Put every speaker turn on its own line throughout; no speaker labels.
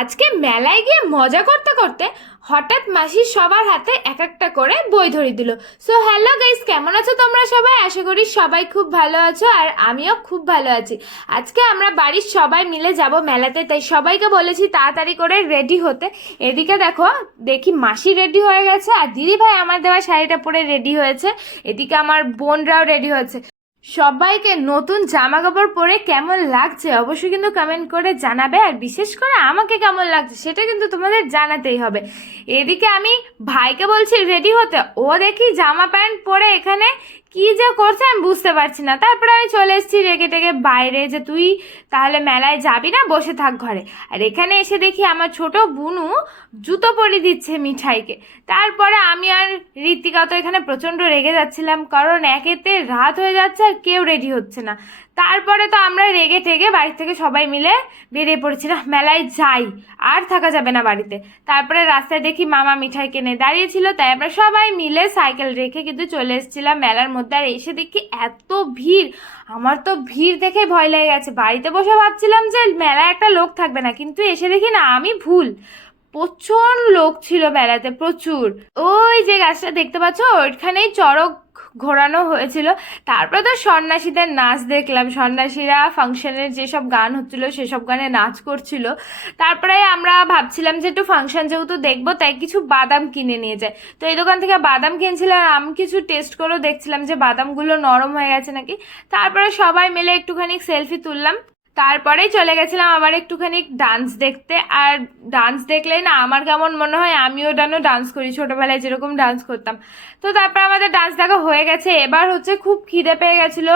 আজকে মেলায় গিয়ে মজা করতে করতে হঠাৎ মাসি সবার হাতে এক একটা করে বই ধরিয়ে দিল। সো হ্যালো গাইস কেমন আছো তোমরা সবাই? আশা করি সবাই খুব ভালো আছো আর আমিও খুব ভালো আছি। আজকে আমরা বাড়ির সবাই মিলে যাব মেলাতে, তাই সবাইকে বলেছি তাড়াতাড়ি করে রেডি হতে। এদিকে দেখো, দেখি মাসি রেডি হয়ে গেছে আর দিদি ভাই আমার দেওয়া শাড়িটা পরে রেডি হয়েছে। এদিকে আমার বোনরাও রেডি হয়েছে। সবাইকে নতুন জামা কাপড় পরে কেমন লাগছে অবশ্যই কিন্তু কমেন্ট করে জানাবে, আর বিশেষ করে আমাকে কেমন লাগছে সেটা কিন্তু তোমাদের জানাতেই হবে। এদিকে আমি ভাইকে বলছি রেডি হতে। ও দেখি জামা প্যান্ট পরে এখানে কি যে করছে আমি বুঝতে পারছি না। তারপরে আমি চলে এসেছি রেগে টেগে বাইরে যে তুই তাহলে মেলায় যাবি না? বসে থাক ঘরে। আর এখানে এসে দেখি আমার ছোট বুনু জুতো পরে দিচ্ছে মিঠাইকে। তারপরে আমি আর ঋতিকা তো এখানে প্রচণ্ড রেগে যাচ্ছিলাম, কারণ একেতে রাত হয়ে যাচ্ছে আর কেউ রেডি হচ্ছে না। তারপরে তো আমরা রেগে টেগে বাড়ি থেকে সবাই মিলে বেরিয়ে পড়েছি না মেলায় যাই, আর থাকা যাবে না বাড়িতে। তারপরে রাস্তায় দেখি মামা মিঠাই কেনে দাঁড়িয়েছিল, তাই আমরা সবাই মিলে সাইকেল রেখে কিন্তু চলে এসেছিলাম মেলার মধ্যে। আর এসে দেখি এত ভিড়, আমার তো ভিড় দেখে ভয় লেগে গেছে। বাড়িতে বসে ভাবছিলাম যে মেলায় একটা লোক থাকবে না, কিন্তু এসে দেখি না, আমি ভুল। প্রচুর লোক ছিল মেলাতে, প্রচুর। ওই যে গাছটা দেখতে পাচ্ছ, ওইখানেই চড়ক ঘোরানো হয়েছিল। তারপরে তো সন্ন্যাসীদের নাচ দেখলাম। সন্ন্যাসীরা ফাংশনের যেসব গান হচ্ছিল, সেসব গানে নাচ করছিল। তারপরে আমরা ভাবছিলাম যে একটু ফাংশন যেহেতু দেখব, তাই কিছু বাদাম কিনে নিয়ে যায় তো এই দোকান থেকে বাদাম কিনছিলাম আমি কিছু টেস্ট করেও দেখছিলাম যে বাদামগুলো নরম হয়ে গেছে নাকি। তারপরে সবাই মিলে একটুখানি সেলফি তুললাম। তারপরেই চলে গেছিলাম আবার একটুখানি ডান্স দেখতে। আর ডান্স দেখলে না আমার কেমন মনে হয়, আমিও ডানো ডান্স করি, ছোটোবেলায় যেরকম ডান্স করতাম। তো তারপর আমাদের ডান্স দেখা হয়ে গেছে। এবার হচ্ছে খুব খিদে পেয়ে গেছিল,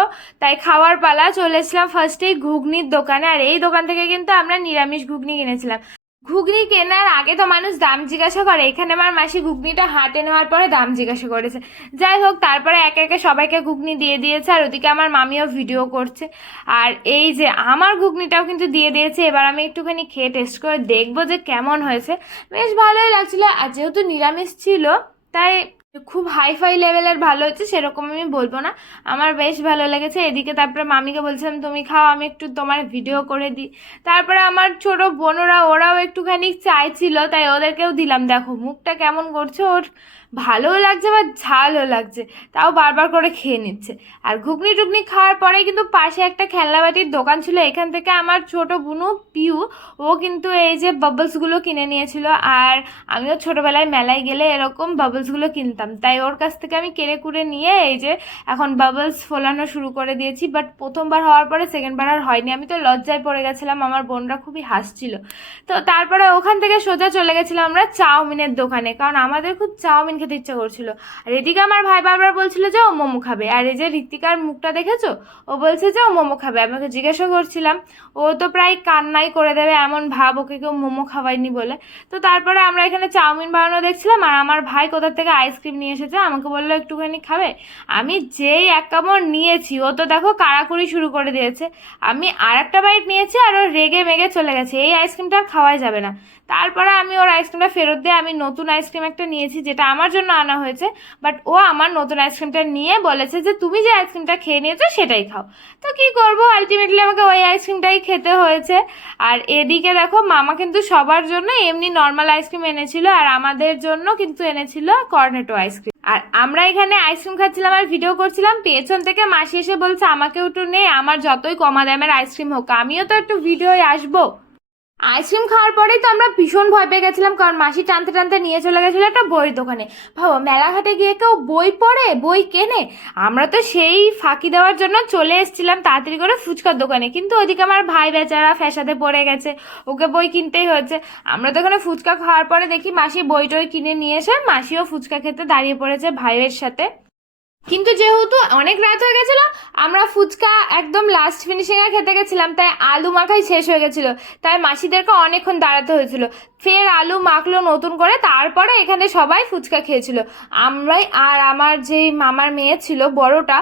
তাই খাওয়ার পালা চলেছিলাম ফার্স্টেই ঘুগনির দোকানে। আর এই দোকান থেকে কিন্তু আমরা নিরামিষ ঘুগনি কিনেছিলাম। ঘুগনি কেনার আগে তো মানুষ দাম জিজ্ঞাসা করে। এখানে আমার মাসি ঘুগনিটা হাটে নেওয়ার পরে দাম জিজ্ঞাসা করেছে। যাই হোক, তারপরে একে একে সবাইকে ঘুগনি দিয়ে দিয়েছে আর ওদিকে আমার মামিও ভিডিও করছে। আর এই যে আমার ঘুগনিটাও কিন্তু দিয়ে দিয়েছে। এবার আমি একটুখানি খেয়ে টেস্ট করে দেখব যে কেমন হয়েছে। বেশ ভালোই লাগছিল। আর যেহেতু নিরামিষ ছিল, তাই খুব হাই ফাই লেভেলের ভালো হচ্ছে, সেরকম আমি বলব না। আমার বেশ ভালো লেগেছে। এদিকে তারপরে মামিকে বলছিলাম, তুমি খাও, আমি একটু তোমার ভিডিও করে দিই। তারপরে আমার ছোট বোনরা, ওরাও একটুখানি চাইছিল, তাই ওদেরকেও দিলাম। দেখো, মুখটা কেমন করছে, ওর ভালোও লাগছে বা ঝালও লাগছে, তাও বারবার করে খেয়ে নিচ্ছে। আর ঘুগনি টুগনি খাওয়ার পরে কিন্তু পাশে একটা খেলনাবাটির দোকান ছিল, এখান থেকে আমার ছোট বুনু পিউ, ও কিন্তু এই যে বাবলসগুলো কিনে নিয়েছিল। আর আমিও ছোটোবেলায় মেলায় গেলে এরকম বাবলসগুলো কিনতাম। তাই ওর কাছ থেকে আমি কেড়ে কুড়ে নিয়ে এই যে এখন বাবলস ফোলানো শুরু করে দিয়েছি বাট প্রথমবার হওয়ার পরে সেকেন্ডবার আর হয়নি। আমি তো লজ্জায় পড়ে গেছিলাম, আমার বোনরা খুবই হাসছিল। তো তারপরে ওখান থেকে সোজা চলে গেছিলাম আমরা চাউমিনের দোকানে, কারণ আমাদের খুব চাউমিন খেতে ইচ্ছা করছিল। আর এদিকে আমার ভাই বারবার বলছিল যে ও মোমো খাবে। আর এই যে ঋতিকার মুখটা দেখেছ? ও বলছে যে ও মোমো খাবে। আমাকে জিজ্ঞাসা করছিলাম, ও তো প্রায় কান্নাই করে দেবে, এমন ভাব ওকে কেউ মোমো খাওয়ায়নি বলে। তো তারপরে আমরা এখানে চাউমিন বানানো দেখছিলাম, আর আমার ভাই কোথা থেকে আইসক্রিম নিয়ে এসেছে, আমাকে বলল, একটুখানি খাবে? আমি যেই এক কামড় নিয়েছি, ও তো দেখো কাড়াকুড়ি শুরু করে দিয়েছে। আমি আর একটা বাইট নিয়েছি আর ও রেগে মেগে চলে গেছে। এই আইসক্রিমটা আর খাওয়াই যাবে না। তারপরে আমি ওর আইসক্রিমটা ফেরত দিয়ে আমি নতুন আইসক্রিম একটা নিয়েছি, যেটা আমার জন্য আনা হয়েছে বাট ও আমার নতুন আইসক্রিমটা নিয়ে বলেছে যে, তুমি যে আইসক্রিমটা খেয়ে নিয়েছো সেটাই খাও। তো কি করব? আলটিমেটলি আমাকে ওই আইসক্রিমটাই খেতে হয়েছে। আর এদিকে দেখো, মামা কিন্তু সবার জন্য এমনি নর্মাল আইসক্রিম এনেছিল, আর আমাদের জন্য কিন্তু এনেছিল কর্নেটো আইসক্রিম আর আমরা এখানে আইসক্রিম খাচ্ছিলাম আর ভিডিও করছিলাম, পেছন থেকে মাসি এসে বলছে, আমাকেও একটু নেই আমার যতই কমা দামের আইসক্রিম হোক, আমিও তো একটু ভিডিওয় আসব। আইসক্রিম খাওয়ার পরেই তো আমরা ভীষণ ভয় পেয়ে গেছিলাম, কারণ মাসি টানতে টানতে নিয়ে চলে গেছিল একটা বইয়ের দোকানে। ভাবো মেলাঘাটে গিয়ে কেউ বই পড়ে, বই কেনে? আমরা তো সেই ফাঁকি দেওয়ার জন্য চলে এসেছিলাম তাড়াতাড়ি করে ফুচকার দোকানে। কিন্তু ওইদিকে আমার ভাই বেচারা ফ্যাসাতে পড়ে গেছে, ওকে বই কিনতেই হয়েছে। আমরা তো ওখানে ফুচকা খাওয়ার পরে দেখি মাসি বই টই কিনে নিয়ে এসে মাসিও ফুচকা খেতে দাঁড়িয়ে পড়েছে ভাইয়ের সাথে। কিন্তু যেহেতু অনেক রাত হয়ে গেছিল, আমরা ফুচকা একদম লাস্ট ফিনিশিংয়ে খেতে গেছিলাম, তাই আলু মাখাই শেষ হয়ে গেছিল। তাই মাসিদেরকে অনেকক্ষণ দাঁড়াতে হয়েছিল। ফের আলু মাখলো নতুন করে, তারপরে এখানে সবাই ফুচকা খেয়েছিল। আমরাই আর আমার যে মামার মেয়ে ছিল, বড়টা,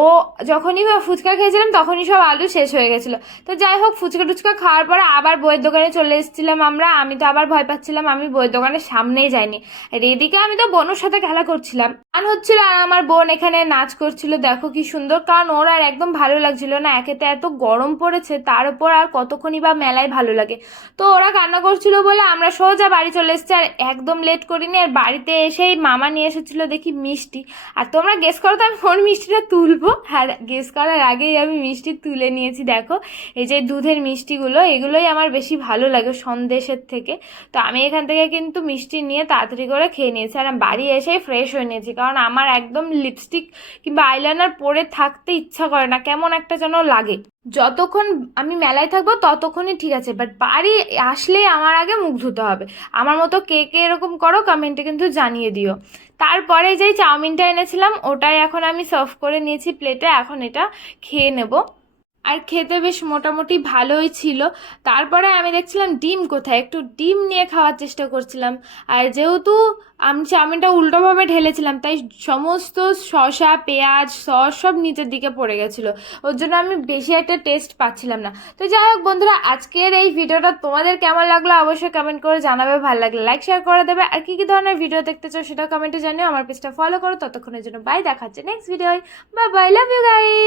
ও যখনই ফুচকা খেয়েছিলাম, তখনই সব আলু শেষ হয়ে গেছিল। তো যাই হোক, ফুচকা টুচকা খাওয়ার পরে আবার বইয়ের দোকানে চলে এসেছিলাম আমরা। আমি তো আবার ভয় পাচ্ছিলাম, আমি বইয়ের দোকানের সামনেই যাইনি। এদিকে আমি তো বোনের সাথে খেলা করছিলাম। আর হচ্ছিল আর আমার বোন এখানে নাচ করছিল, দেখো কি সুন্দর। কারণ ওর আর একদম ভালো লাগছিল না। একেতে এত গরম পড়েছে, তার উপর আর কতক্ষণই বা মেলায় ভালো লাগে। তো ওরা কান্না করছিল বলে আমরা সোজা বাড়ি চলে এসেছি। আর একদম লেট করিনি, আর বাড়িতে এসেই মামা নিয়ে এসেছিল দেখি মিষ্টি। আর তোমরা গেস করো তো আমি কোন মিষ্টিটা তুলবো? আর গেস করার আগেই আমি মিষ্টি তুলে নিয়েছি, দেখো। এই যে দুধের মিষ্টিগুলো, এগুলোই আমার বেশি ভালো লাগে সন্দেশের থেকে। তো আমি এখান থেকে কিন্তু মিষ্টি নিয়ে তাড়াতাড়ি করে খেয়ে নিয়েছি। আর বাড়ি এসেই ফ্রেশ হয়ে নিয়েছি, কারণ আমার একদম লিপস্টিক কিংবা আইলাইনার পরে থাকতে ইচ্ছা করে না, কেমন একটা যেন লাগে। যতক্ষণ আমি মেলায় থাকব ততক্ষণই ঠিক আছে বাট বাড়ি আসলে আমার আগে মুখ ধুতে হবে। আমার মতো কে কে এরকম করো কমেন্টে কিন্তু জানিয়ে দিও। তারপরে যেই চাউমিনটা এনেছিলাম, ওটাই এখন আমি সার্ভ করে নিয়েছি প্লেটে এখন এটা খেয়ে নেব। আর খেতে বেশ মোটামুটি ভালোই ছিল। তারপরে আমি দেখছিলাম ডিম কোথায়? একটু ডিম নিয়ে খাওয়ার চেষ্টা করছিলাম। আর যেহেতু আমি চাউমিনটা উল্টোভাবে ঢেলেছিলাম, তাই সমস্ত শসা, পেঁয়াজ, সস সব নিচের দিকে পড়ে গেছিল। ওর জন্য আমি বেশি একটা টেস্ট পাচ্ছিলাম না। তো যাই হোক বন্ধুরা, আজকের এই ভিডিওটা তোমাদের কেমন লাগল অবশ্যই কমেন্ট করে জানাবে, ভালো লাগলে লাইক শেয়ার করে দেবে। আর কী কী ধরনের ভিডিও দেখতে চাও সেটাও কমেন্টে জানিও। আমার পেজটা ফলো করো। ততক্ষণের জন্য বাই দেখাচ্ছে next video bye bye love you guys